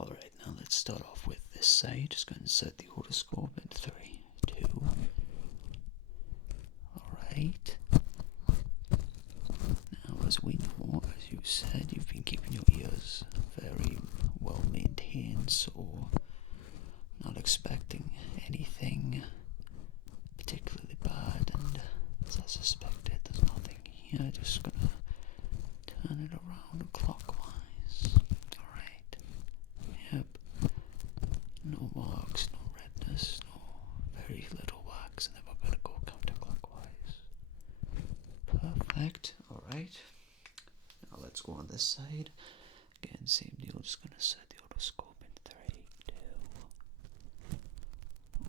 Alright, now let's start off with this side. Just going to set the otoscope in 3, 2. Alright. Now, as we know, as you said, you've been keeping your ears very well maintained, so not expecting anything particularly bad, and as I suspected, there's nothing here. Just gonna turn it around clockwise. Alright. Yep. No marks, no redness, no very little wax, and then we're gonna go counterclockwise. Perfect. Alright. Now let's go on this side. Again, same deal, just gonna set the otoscope in 3, 2.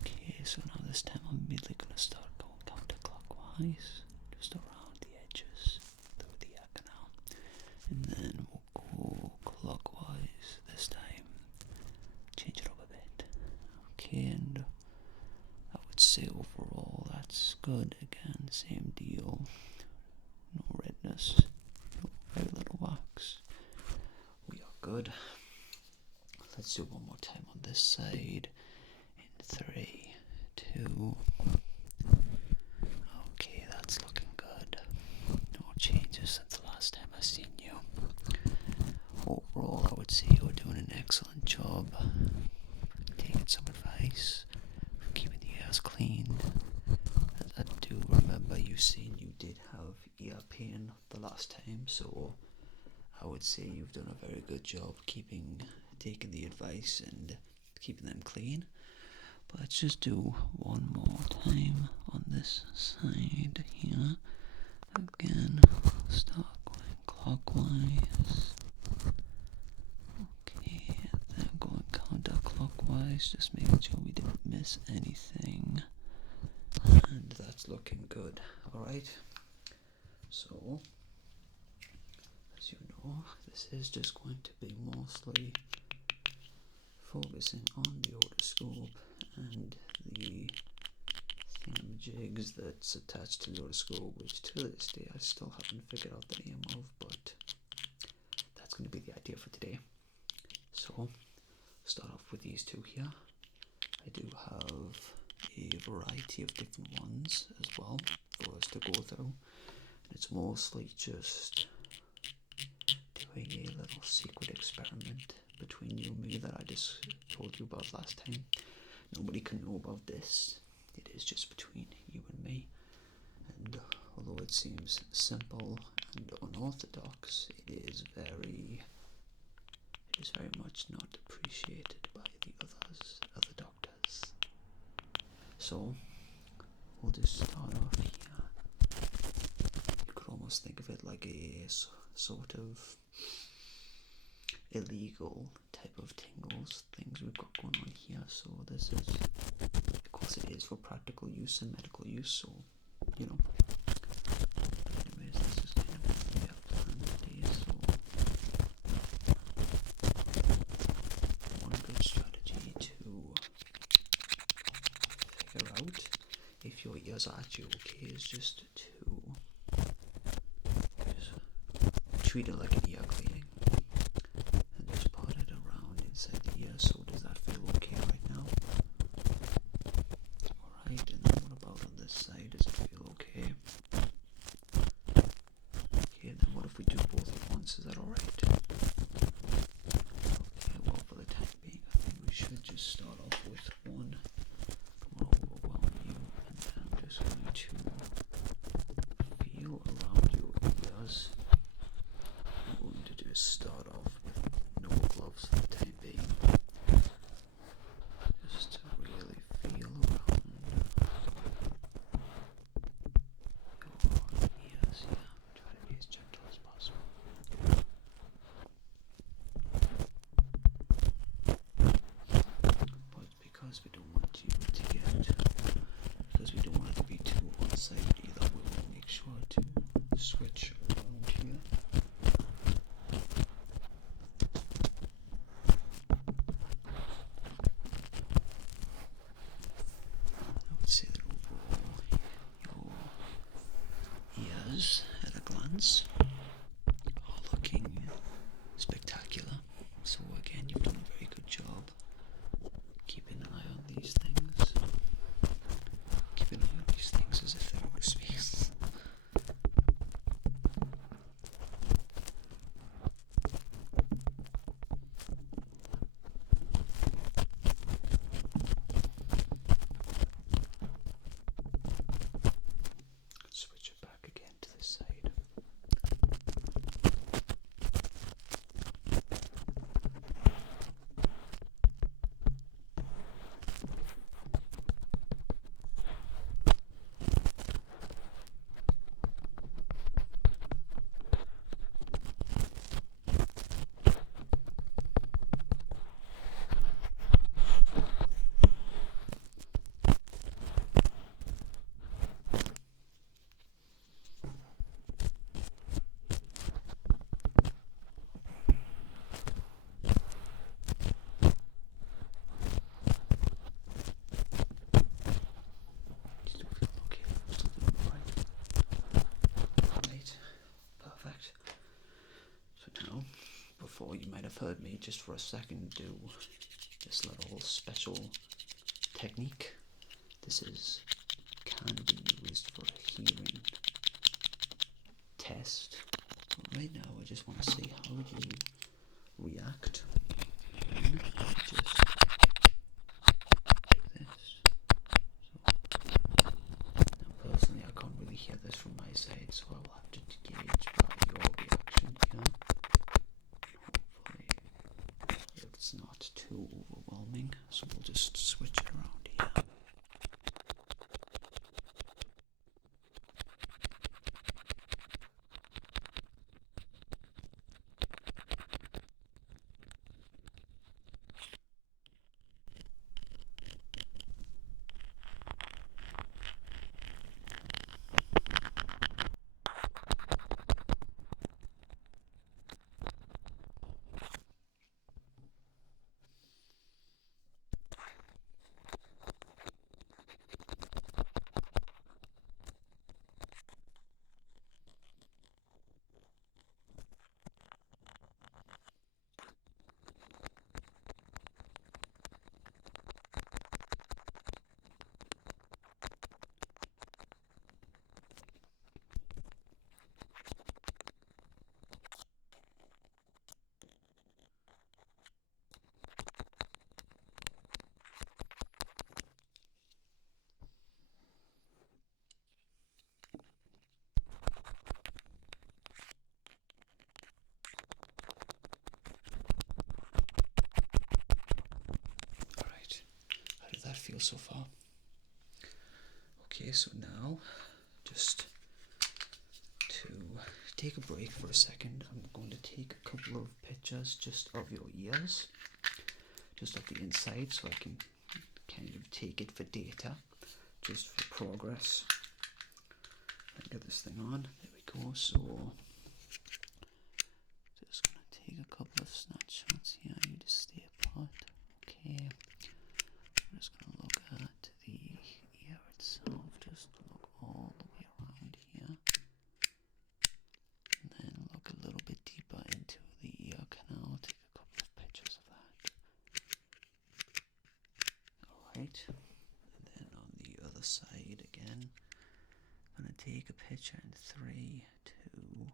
Okay, so now this time I'm immediately gonna start going counterclockwise, just around the edges, through the ear canal. And then we'll go clockwise this time. Change it up a bit. Okay, and I would say overall that's good. Again, same deal. No redness, no very little wax. We are good. Let's do one more time on this side. In 3, 2. Okay, that's looking good. No changes since the last time I seen you. Overall, I would say you're doing an excellent job. Taking some advice for keeping the ears cleaned. As I do remember you saying you did have ear pain the last time, so I would say you've done a very good job taking the advice and keeping them clean. But let's just do one more time on this side here. Again, start going clockwise. Okay, then going counterclockwise, just making sure we didn't miss anything. And that's looking good. Alright, so as you know, this is just going to be mostly focusing on the otoscope and the jigs that's attached to the otoscope, which to this day I still haven't figured out the name of, but that's going to be the idea for today. So, start off with these two here. I do have a variety of different ones as well for us to go through, and it's mostly just doing a little secret experiment between you and me that I just told you about last time. Nobody can know about this. It is just between you and me. And although it seems simple and unorthodox, it is very much not appreciated by the other doctors. So we'll just start off here. You could almost think of it like a sort of illegal type of tingles things we've got going on here. So this is, of course it is for practical use and medical use, so you know. Anyways, this is kind of what we have planned today. So one good strategy to figure out if your ears are actually okay is just to treat it like an ear cleaning and just pat it around inside the ear. So does that feel okay right now? Alright, and then what about on this side? Does it feel okay? Okay, then what if we do both at once? Is that alright? Okay, well, for the time being, I think we should just start off with one. I don't want to overwhelm you, and then I'm just going to feel around your ears. We'll heard me just for a second do this little special technique. This can be used for a hearing test. But right now I just want to see how you react when just do this. So, now personally I can't really hear this from my side, so I will have to gauge by your reaction here. Hopefully it's not too overwhelming, so we'll just switch it around here. That feels so far. Okay, so now just to take a break for a second, I'm going to take a couple of pictures just of your ears, just of the inside, so I can kind of take it for data, just for progress. Let me get this thing on. There we go. So just gonna take a couple of snapshots here. You just stay apart. Okay. I'm just going to look at the ear itself, just look all the way around here, and then look a little bit deeper into the ear canal, take a couple of pictures of that. Alright, and then on the other side again, I'm going to take a picture in 3, 2,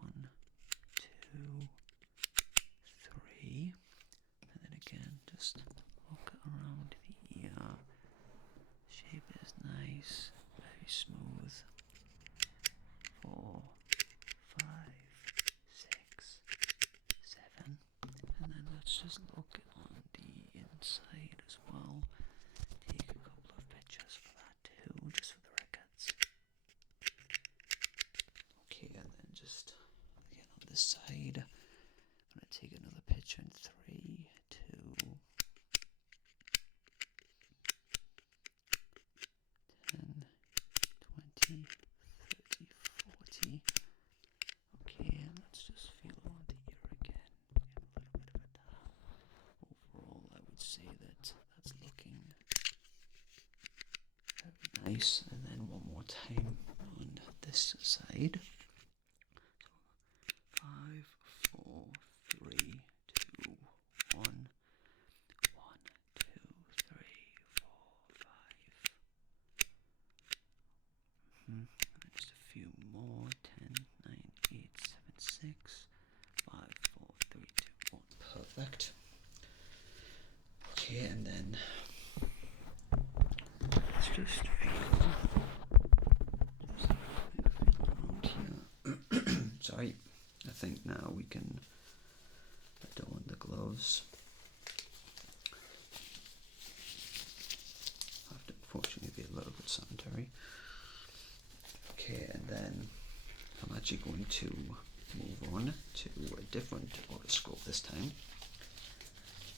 1, 2, 3. Again, just look around the ear. Shape is nice, very smooth. 4, 5, 6, 7. And then let's just look on the inside as well. Take a couple of pictures for that too, just for the records. Okay, and then just again on this side, I'm going to take another picture in 3, 2, 10, 20, 30, 40. Okay, and let's just feel around the ear again. Get a little bit of a tap. Overall, I would say that's looking very nice. And then one more time on this side. 5, 4, 3, 2, 1, 1, 2, 3, 4, 5. And just a few more. 10, 9, 8, 7, 6, 5, 4, 3, 2, 1. Perfect. Okay, and then let's just feel around here. Sorry. I think now we can adorn the gloves. I have to unfortunately be a little bit sanitary. Okay, and then I'm actually going to move on to a different otoscope this time.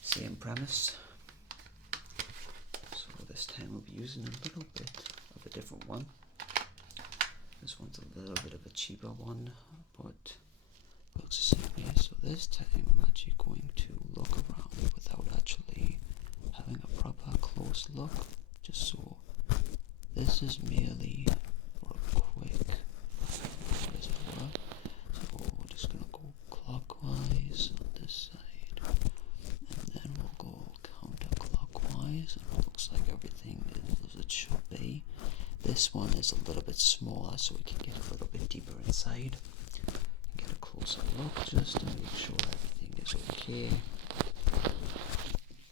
Same premise. So this time we'll be using a little bit of a different one. This one's a little bit of a cheaper one, but looks the same way. So this time I'm actually going to look around without actually having a proper close look, just so this is merely for a quick, as it were. So we're just going to go clockwise. looks like everything is as it should be. This one is a little bit smaller, so we can get a little bit deeper inside and get a closer look just to make sure everything is okay.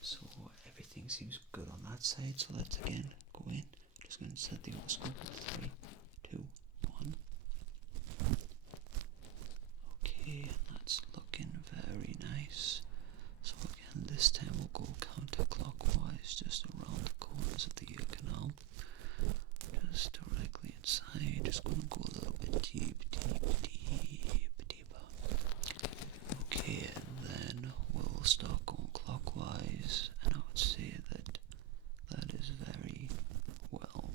So everything seems good on that side, so let's again go in. Just going to set the otoscope at 3, 2, 1. Okay, and that's looking very nice. So again, this time we'll go counterclockwise just around the corners of the ear canal. Just directly inside, just going to go a little bit deeper. Okay, and then we'll start going clockwise, and I would say that that is very well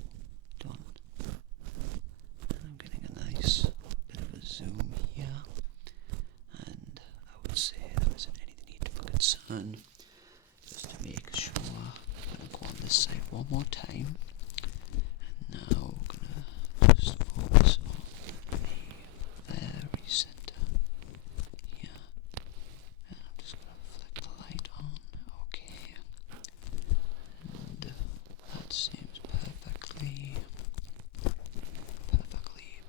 done. And I'm getting a nice bit of a zoom here, and I would say there isn't any need for concern. Just to make sure, I'm going to go on this side one more time. Now we're going to just focus on the very center here. And I'm just going to flick the light on. Okay. And that seems perfectly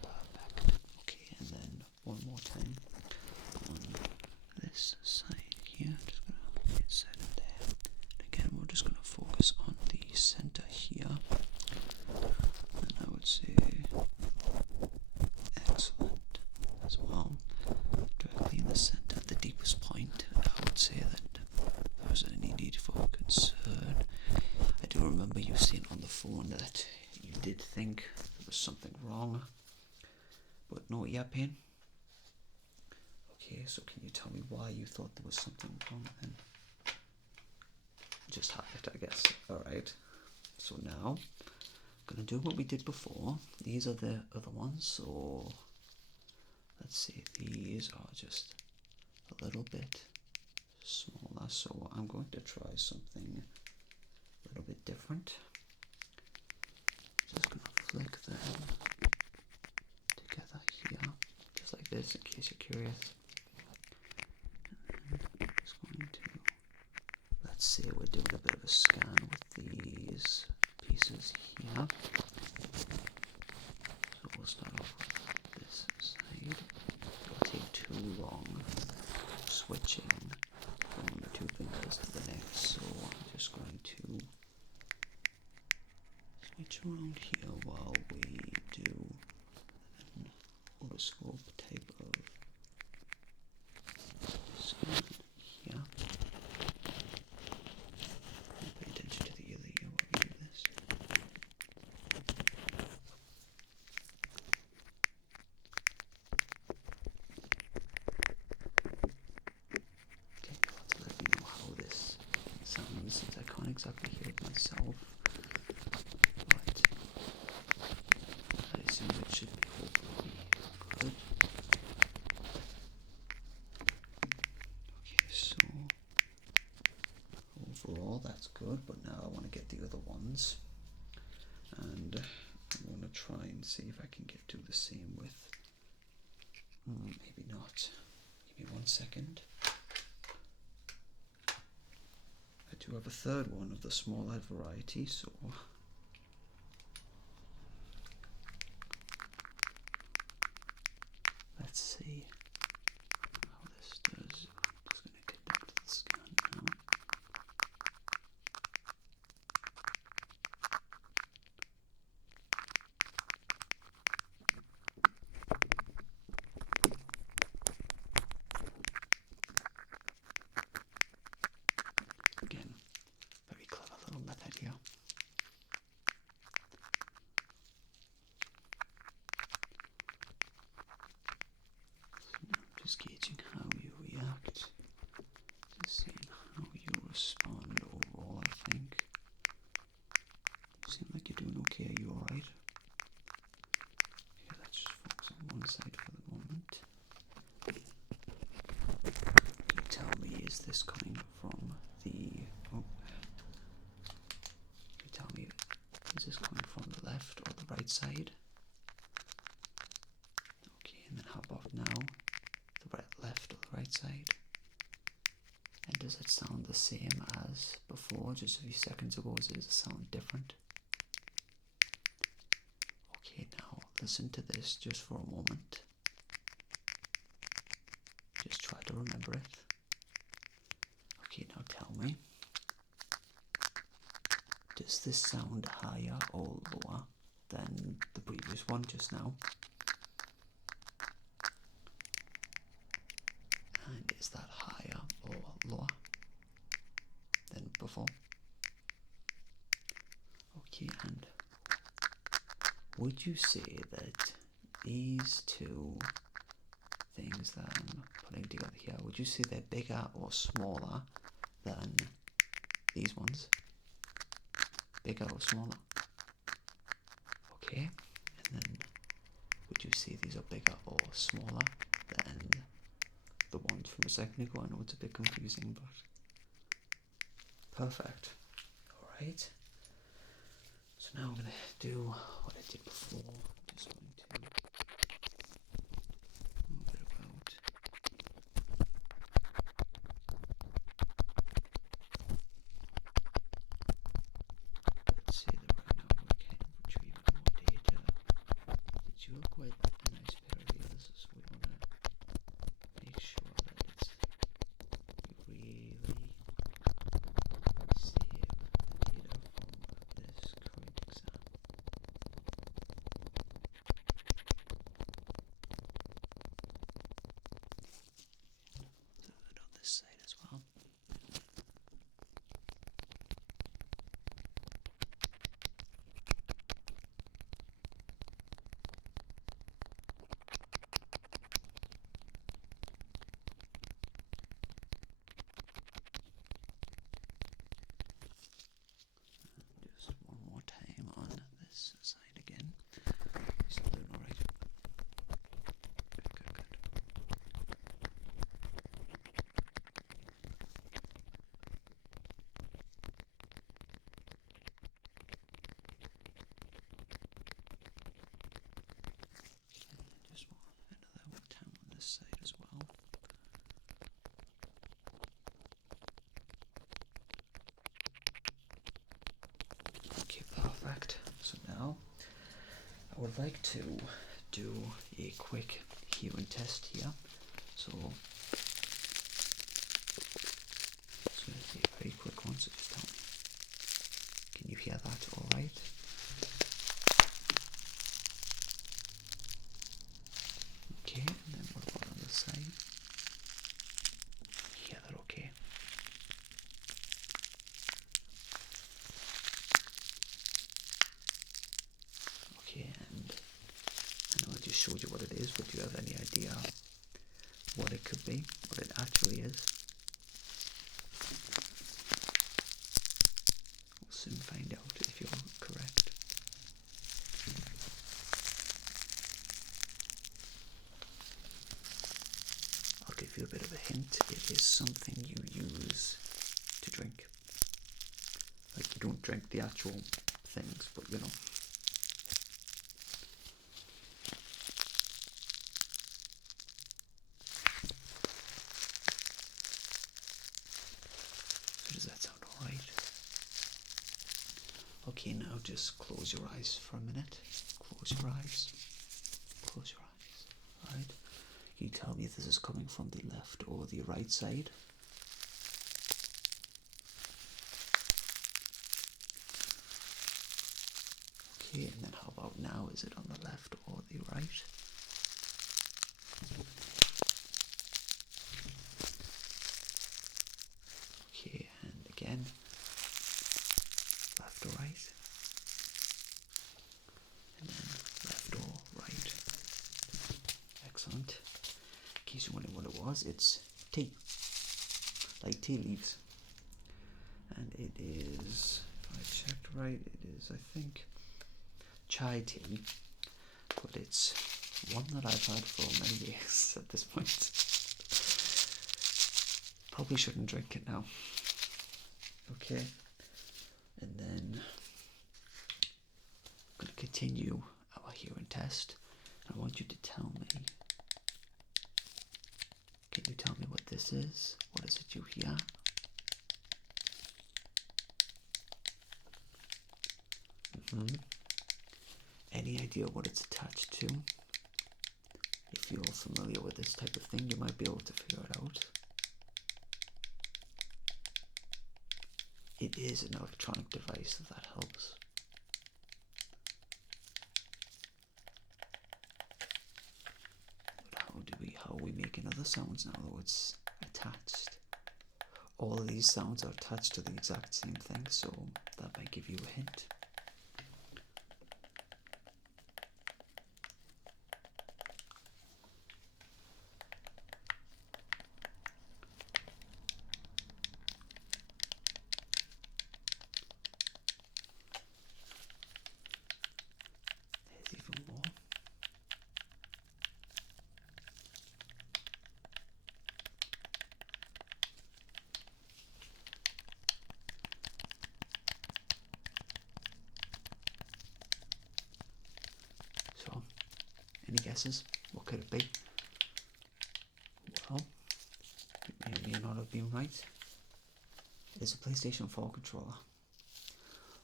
perfect. Okay, and then one more time on this side here. Just going to inside of there. And again, we're just going to focus on the center here. And I would say excellent as well. Directly in the center, at the deepest point, I would say that there wasn't any need for concern. I do remember you saying on the phone that you did think there was something wrong, but no ear pain. Okay, so can you tell me why you thought there was something wrong then? Just have it, I guess. Alright, so now I'm going to do what we did before. These are the other ones, so let's see, these are just a little bit smaller, so I'm going to try something a little bit different. Just going to flick them together here, just like this, in case you're curious. And then just going to, let's say we're doing a bit of a scan with these pieces here. So we'll start off with this side. It'll take too long switching from the two fingers to the next, so I'm just going to switch around here while we do an otoscope type of scan here. Pay attention to the ear while we do this. Okay, let's let me know how this sounds, since I can't exactly hear it myself. But I assume it should hopefully be good. Okay, so overall that's good, but now I want to get the other ones, and I want to try and see if I can do the same with, maybe not. Give me 1 second. I do have a third one of the smaller variety, so let's see how this does. I'm just going to conduct the scan now. Again, very clever little method here. Just gauging how you react, just seeing how you respond overall. I think you seem like you're doing okay. Are you alright? Okay, let's just focus on one side for the moment. Can you tell me, is this coming from the, can you tell me, is this coming from the left or the right side? Okay, and then how about now? The left or the right side? And does it sound the same as before, just a few seconds ago? Does it sound different? Okay, now listen to this just for a moment. Just try to remember it. Okay, now tell me, does this sound higher or lower than the previous one just now? And is that higher or lower than before? Okay, and would you say that these two things that I'm putting together here, would you say they're bigger or smaller than these ones? Bigger or smaller? Okay, and then would you say these are bigger or smaller than the ones from a second ago? I know it's a bit confusing, but perfect. Alright, so now I'm going to do what I did before. I'm just going to move it about. Let's say that right now we're kind of retrieving more data. Did you look quite a nice pair of ears? So we want to make sure that it's really save the data from this current exam. Do it on this side as well. Just one more time on this side again. Is that doing alright? Good, good, good. Just another one time on this side as well. Okay, perfect. So now I would like to do a quick hearing test here. So it's going to be a very quick one, so just tell me. Can you hear that alright? Okay, and then what about on this side? Hear that okay? Okay, and I know I just showed you what it is, but do you have any idea what it could be? What it actually is? We'll soon find out if you're correct. I'll give you a bit of a hint. It is something you use to drink. Like, you don't drink the actual things, but you know. So does that sound alright? Okay, now just close your eyes for a minute. Close your eyes. Close your eyes. Alright. Can you tell me if this is coming from the left or the right side? Okay, and then how about now? Is it on the left or the right? Okay, and again, left or right? And then left or right? Excellent. In case you're wondering what it was, it's tea. Like tea leaves. And it is, if I checked right, it is, I think, chai tea, but it's one that I've had for many years at this point. Probably shouldn't drink it now. Okay, and then I'm going to continue our hearing test. I want you to tell me, can you tell me what this is? What is it you hear? Any idea what it's attached to? If you're familiar with this type of thing, you might be able to figure it out. It is an electronic device, if that helps. But how are we making other sounds now though it's attached? All of these sounds are attached to the exact same thing, so that might give you a hint. There's even more. So, any guesses? What could it be? Well, you may not have been right. It's a PlayStation 4 controller.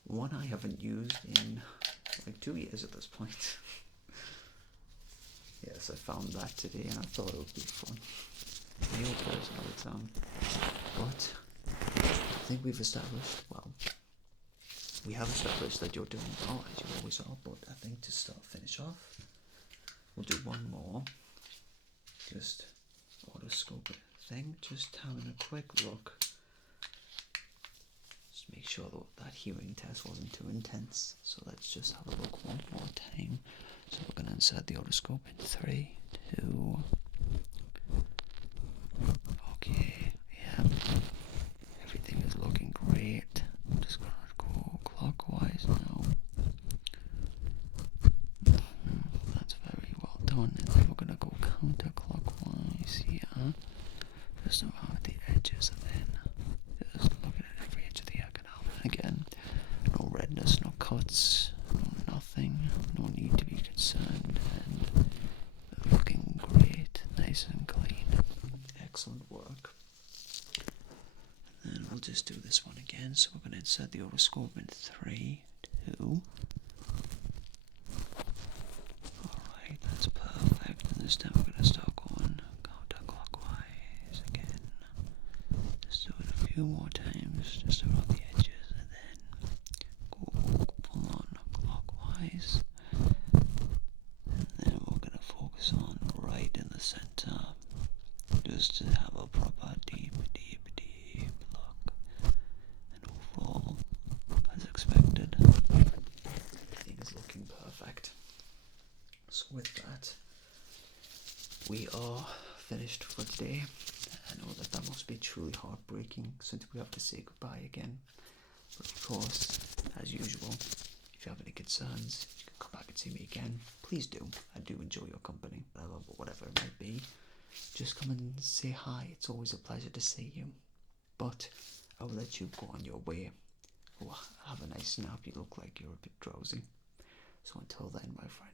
One I haven't used in like 2 years at this point. Yes, I found that today and I thought it would be fun. New person all the time. But I think we've established, well, we have established that you're doing well as you always are, but I think to finish off, we'll do one more. Just otoscope thing, just having a quick look. Just make sure that hearing test wasn't too intense. So let's just have a look one more time. So we're going to insert the otoscope in 3, 2. Okay, yeah. Everything is looking great. I'm just going to go clockwise now. That's very well done. And then we're going to go counterclockwise here. Just around the edges and then just looking at every edge of the ear canal. Again, no redness, no cuts, no nothing, no need to be concerned, and looking great, nice and clean. Excellent work. And then we'll just do this one again. So we're going to insert the otoscope in 3, 2. Alright, that's perfect. And this time we're going to start going counterclockwise again. Just do it a few more times, just around the edges, and then go full on clockwise. And then we're going to focus on right in the center, just to have a proper deep look. And overall, as expected, everything is looking perfect. So with that, we are finished for today. I know that must be truly heartbreaking since we have to say goodbye again. But of course, as usual, if you have any concerns, you can come back and see me again. Please do. I do enjoy your company, whatever it might be. Just come and say hi. It's always a pleasure to see you. But I will let you go on your way. Oh, have a nice nap. You look like you're a bit drowsy. So until then, my friend.